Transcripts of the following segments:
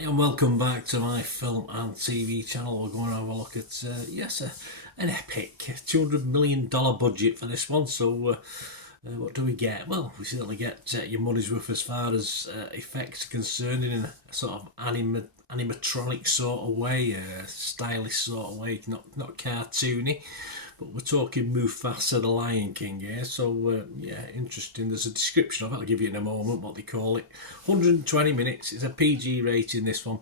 Hi and welcome back to my film and TV channel. We're going to have a look at, an epic $200 million budget for this one. So what do we get? Well, we certainly get your money's worth as far as effects are concerned in a sort of animatronic sort of way, stylish sort of way, not cartoony. But we're talking Mufasa, the Lion King here. So, interesting. There's a description of it. I'll give you in a moment what they call it. 120 minutes. It's a PG rating, this one.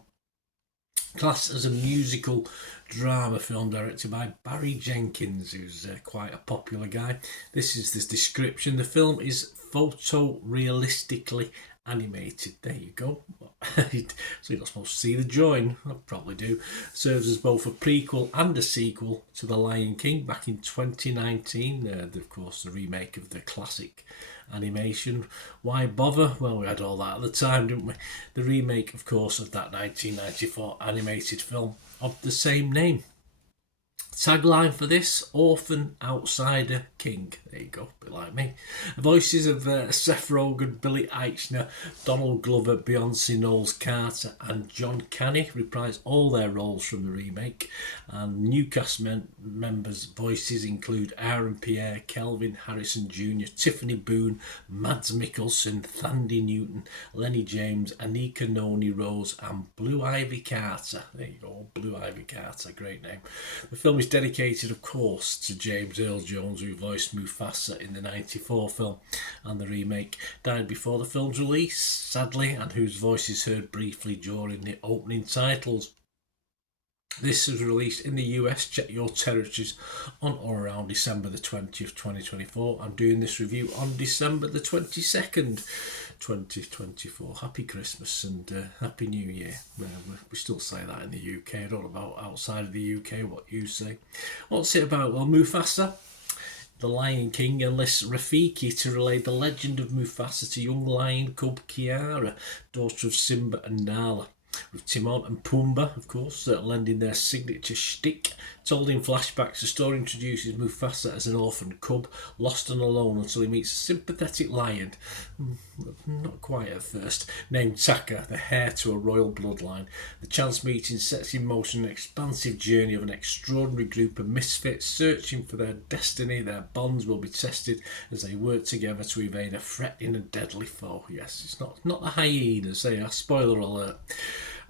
Classed as a musical drama film directed by Barry Jenkins, who's quite a popular guy. This is the description. The film is photorealistically animated. There you go. So you're not supposed to see the drawing. I probably do. Serves as both a prequel and a sequel to The Lion King back in 2019. Of course, the remake of the classic animation. Why bother? Well, we had all that at the time, didn't we? The remake, of course, of that 1994 animated film of the same name. Tagline for this: Orphan, Outsider, King. There you go, a bit like me. Voices of Seth Rogen, Billy Eichner, Donald Glover, Beyonce Knowles Carter and John Canny reprise all their roles from the remake. And new cast members' voices include Aaron Pierre, Kelvin Harrison Jr., Tiffany Boone, Mads Mikkelsen, Thandie Newton, Lenny James, Anika Noni Rose and Blue Ivy Carter. There you go, Blue Ivy Carter, great name. The film is dedicated, of course, to James Earl Jones, who voiced Mufasa in the '94 film, and the remake died before the film's release, sadly, and whose voice is heard briefly during the opening titles. This was released in the US, check your territories, on or around December the 20th, 2024. I'm doing this review on December the 22nd, 2024. Happy Christmas and Happy New Year. We still say that in the UK. I don't know about outside of the UK, what you say. What's it about? Well, Mufasa, the Lion King, enlists Rafiki to relay the legend of Mufasa to young lion cub Kiara, daughter of Simba and Nala, with Timon and Pumbaa, of course, lending their signature shtick. Told in flashbacks, the story introduces Mufasa as an orphan cub, lost and alone until he meets a sympathetic lion, not quite at first, named Taka, the heir to a royal bloodline. The chance meeting sets in motion an expansive journey of an extraordinary group of misfits searching for their destiny. Their bonds will be tested as they work together to evade a threatening and deadly foe. Yes, it's not the hyenas, spoiler alert.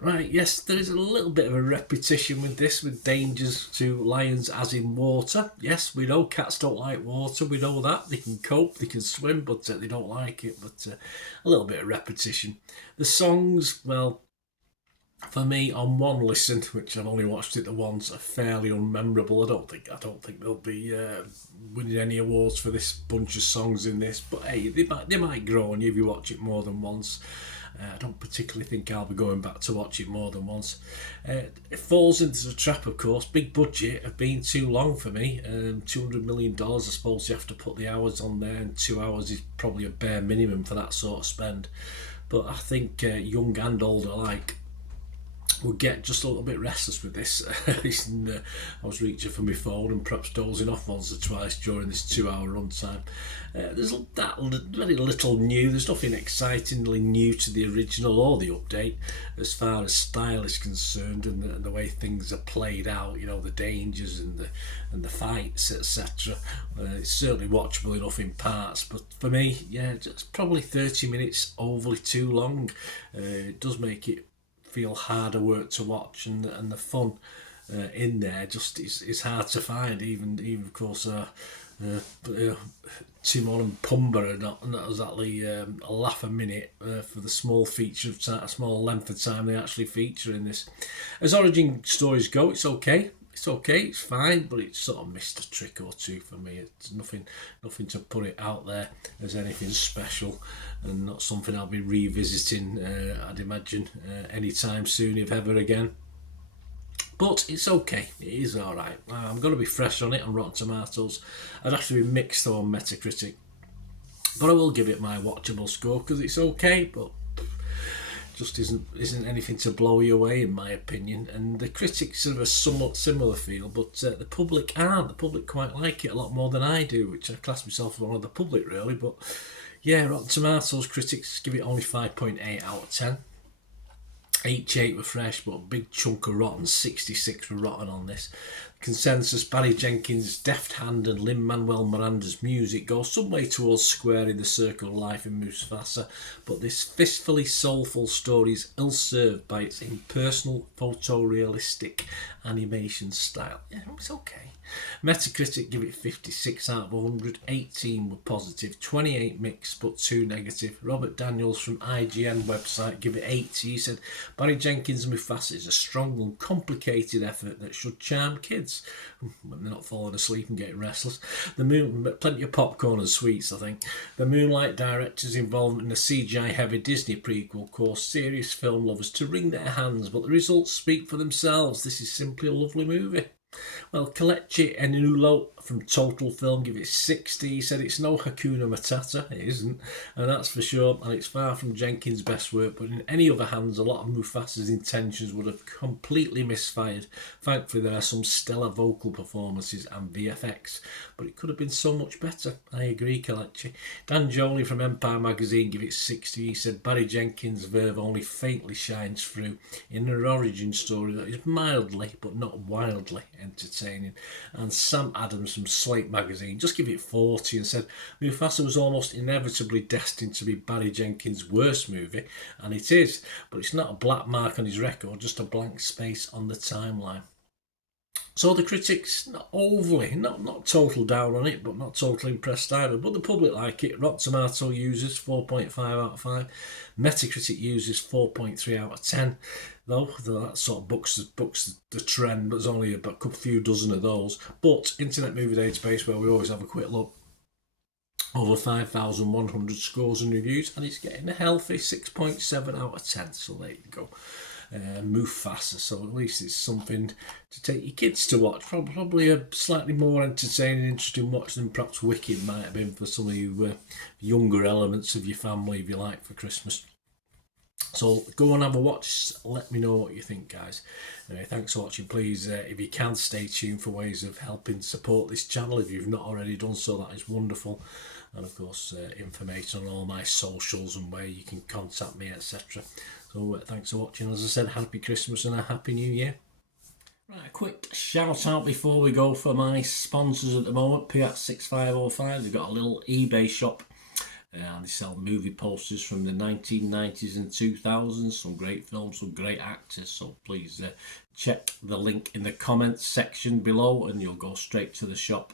Right, yes, there is a little bit of a repetition with this, with dangers to lions as in water. Yes, we know cats don't like water, we know that. They can cope, they can swim, but they don't like it. But a little bit of repetition. The songs, well, for me, on one listen, which I've only watched it the once, are fairly unmemorable. I don't think they'll be winning any awards for this bunch of songs in this. But hey, they might grow on you if you watch it more than once. I don't particularly think I'll be going back to watch it more than once. It falls into the trap, of course. Big budget of being too long for me. $200 million, I suppose you have to put the hours on there, and 2 hours is probably a bare minimum for that sort of spend. But I think young and old alike will get just a little bit restless with this. I was reaching for my phone and perhaps dozing off once or twice during this 2 hour runtime. There's very little new. There's nothing excitingly new to the original or the update as far as style is concerned, and the way things are played out. You know, the dangers and the fights, etc. It's certainly watchable enough in parts, but for me, yeah, it's probably 30 minutes overly too long. It does make it feel harder work to watch, and the fun in there just is hard to find. Even of course, Timon and Pumbaa are not exactly a laugh a minute for the small length of time they actually feature in this. As origin stories go, it's okay. It's fine, but it's sort of missed a trick or two for me. It's nothing to put it out there as anything special, and not something I'll be revisiting, I'd imagine, anytime soon, if ever again. But it's okay. It is alright. I'm going to be fresh on it on Rotten Tomatoes. I'd have to be mixed though on Metacritic. But I will give it my watchable score because it's okay, but just isn't anything to blow you away, in my opinion. And the critics have a somewhat similar feel, but the public quite like it a lot more than I do, which I class myself as one of the public, really. But yeah, Rotten Tomatoes critics give it only 5.8 out of 10. 88 were fresh, but a big chunk of rotten. 66 were rotten on this. Consensus: Barry Jenkins' deft hand and Lin-Manuel Miranda's music go some way towards squaring the circle of life in Mufasa, but this fistfully soulful story is ill-served by its impersonal, photorealistic animation style. Yeah, it's okay. Metacritic give it 56 out of 100, 18 were positive, 28 mixed but 2 negative. Robert Daniels from IGN website give it 80. He said, Barry Jenkins' Mufasa is a strong and complicated effort that should charm kids when they're not falling asleep and getting restless. Plenty of popcorn and sweets, I think. The Moonlight director's involvement in the CGI-heavy Disney prequel caused serious film lovers to wring their hands, but the results speak for themselves. This is simply a lovely movie. Well, Kelechi Enulo from Total Film give it 60. He said it's no Hakuna Matata, it isn't, and that's for sure, and it's far from Jenkins' best work, but in any other hands a lot of Mufasa's intentions would have completely misfired. Thankfully there are some stellar vocal performances and VFX, but it could have been so much better. I agree, Kelechi. Dan Jolie from Empire Magazine give it 60. He said Barry Jenkins' verve only faintly shines through in an origin story that is mildly but not wildly entertaining. And Sam Adams from Slate Magazine just give it 40 and said Mufasa was almost inevitably destined to be Barry Jenkins' worst movie, and it is, but it's not a black mark on his record, just a blank space on the timeline. So the critics, not overly, not total down on it, but not totally impressed either. But the public like it. Rotten Tomato users 4.5 out of 5. Metacritic users 4.3 out of 10. Though that sort of books the trend, but there's only a few dozen of those. But Internet Movie Database, where we always have a quick look, over 5,100 scores and reviews, and it's getting a healthy 6.7 out of 10. So there you go. Mufasa, so at least it's something to take your kids to watch. Probably a slightly more entertaining, interesting watch than perhaps Wicked might have been for some of you younger elements of your family, if you like, for Christmas. So go and have a watch. Let me know what you think, guys. Anyway, thanks for watching. Please, if you can, stay tuned for ways of helping support this channel. If you've not already done so, that is wonderful. And of course, information on all my socials and where you can contact me, etc. So thanks for watching. As I said, happy Christmas and a happy New Year. Right, a quick shout out before we go for my sponsors at the moment. Piat6505, they've got a little eBay shop. And they sell movie posters from the 1990s and 2000s, some great films, some great actors, so please check the link in the comments section below and you'll go straight to the shop.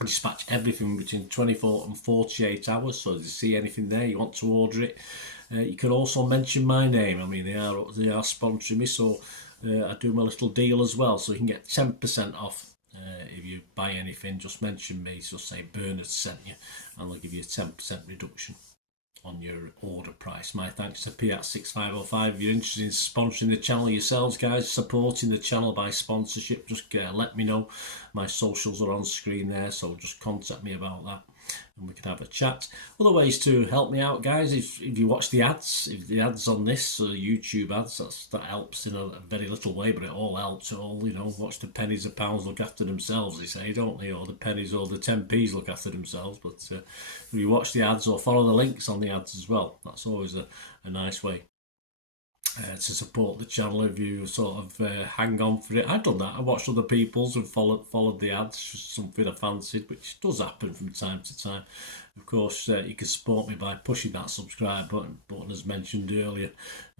I dispatch everything between 24 and 48 hours, so if you see anything there, you want to order it, you can also mention my name. I mean, they are sponsoring me, so I do my little deal as well, so you can get 10% off. If you buy anything, just mention me, just say Bernard sent you, and they'll give you a 10% reduction on your order price. My thanks to Piat6505. If you're interested in sponsoring the channel yourselves, guys, supporting the channel by sponsorship, just let me know. My socials are on screen there, so just contact me about that and we can have a chat. Other ways to help me out, guys, if you watch the ads, if the ads on this YouTube ads, that helps in a very little way, but it all helps. It all, watch the pennies and pounds look after themselves, they say, don't they? Or the pennies or the 10p's look after themselves. But if you watch the ads or follow the links on the ads as well, that's always a nice way to support the channel. If you sort of hang on for it, I've done that. I watched other people's and followed the ads, just something I fancied, which does happen from time to time. Of course, you can support me by pushing that subscribe button as mentioned earlier,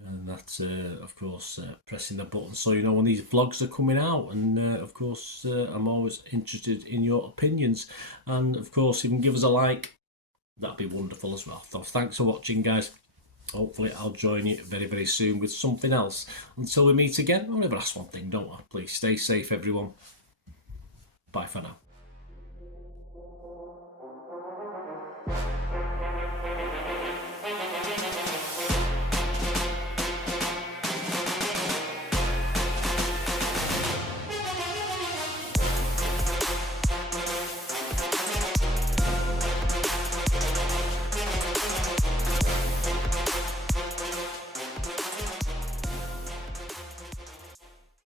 and that's of course pressing the button so you know when these vlogs are coming out. And of course, I'm always interested in your opinions, and of course, if you can give us a like, that'd be wonderful as well. So thanks for watching, guys. Hopefully I'll join you very, very soon with something else. Until we meet again, I'll never ask one thing, don't I? Please stay safe, everyone. Bye for now.